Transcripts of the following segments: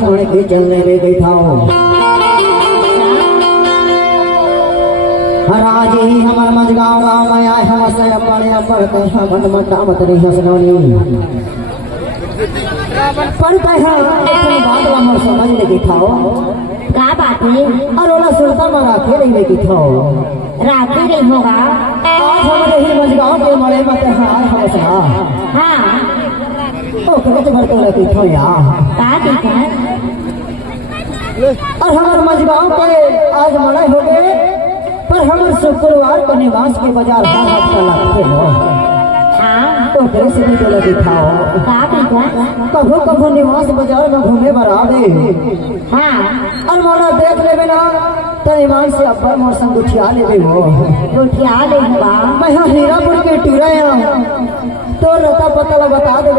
छोड़ के चलने में गई था आज ही हमार मजगांव गाँव में आए हम से अपने मन मटा मत नहीं हसनौनी पढ़ता है अपनी बात हम समझ लेगी था क्या बात है? और ओला सुल्तान में राखे नहीं लेगी था राखी नहीं होगा आज हमारे ही मजगांव के मरे मत हार हौसला हाँ तो कब भरते रहती था यार क्या देखा और हमारे मजगांव के आज मरे हो गए पर हम शुक्रवार को निवास के बाजार हर हफ्ता लगते हो तो कैसे नहीं बोला दिखाओ कभो कभो निवास बाजार में घूमे बरा दे और मोला देख ले बिना तो ईमान से अब्बर मोर संग गुठिया ले दे वो गुठिया ले बा मैं हाँ हीरापुर के टूरा तो रता पता बता दे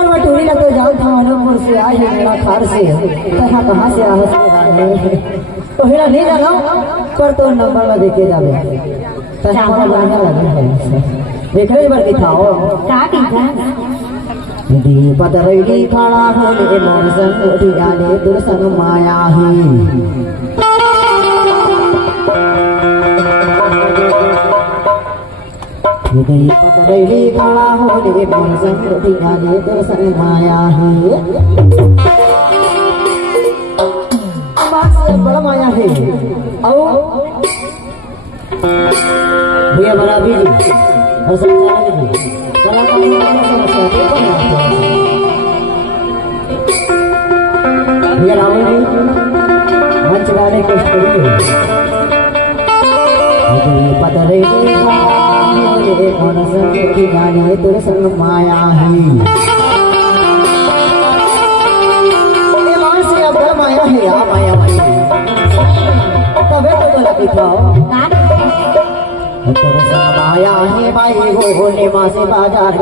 और मैं टूरी ना तो जाऊँ था अनूपपुर से आई है मेरा खार से कहाँ से आ तो हीरा नहीं जाना पर तो नंबर में देखे जावे देख रहे बार दिखाओ दीपद रैली खड़ा होले मोर संग उठियाले दुर्सन माया ही दीपद रैली खड़ा होले मोर संग उठियाले दुर्सन माया ही बड़ा माया है और भैया बड़ा भी और संचालन भी भैया रावण जी मंच गाने को करिए पतरे की गाने दुर्सन माया है माया है या माया तबे तो लगी था माया है भाई वो होने माँ से बाजार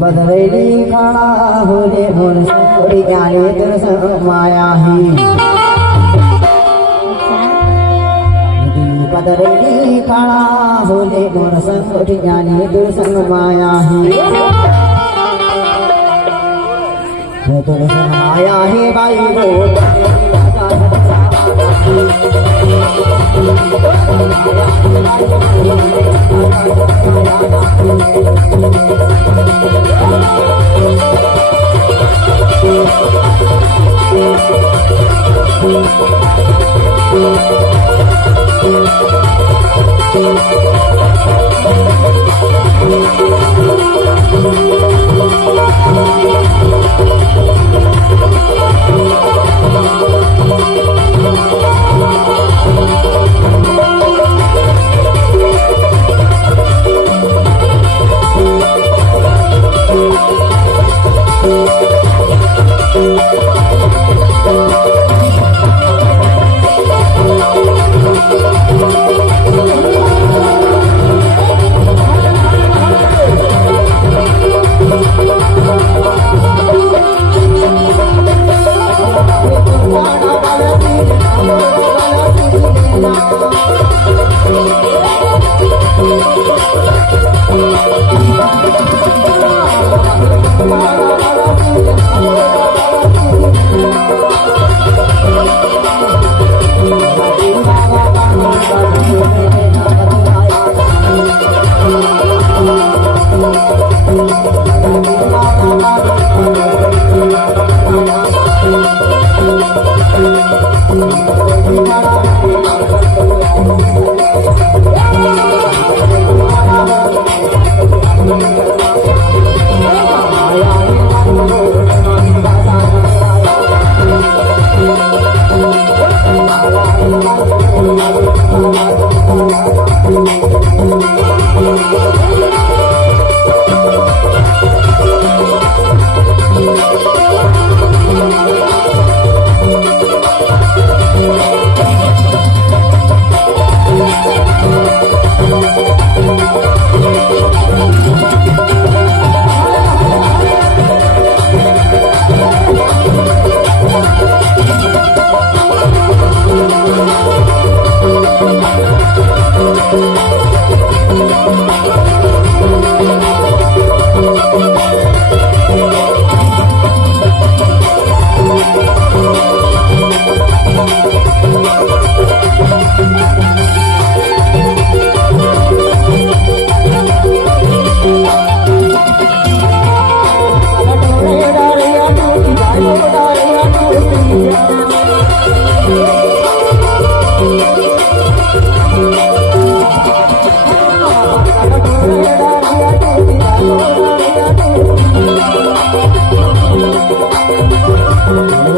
बदरेली खड़ा होले मोर संग ज्ञानी दुर्सन माया ही बदरेली खड़ा होले मोर संग ज्ञानी दुर्सन माया ही दुर्सन माया ही भाई Thank you. Bye.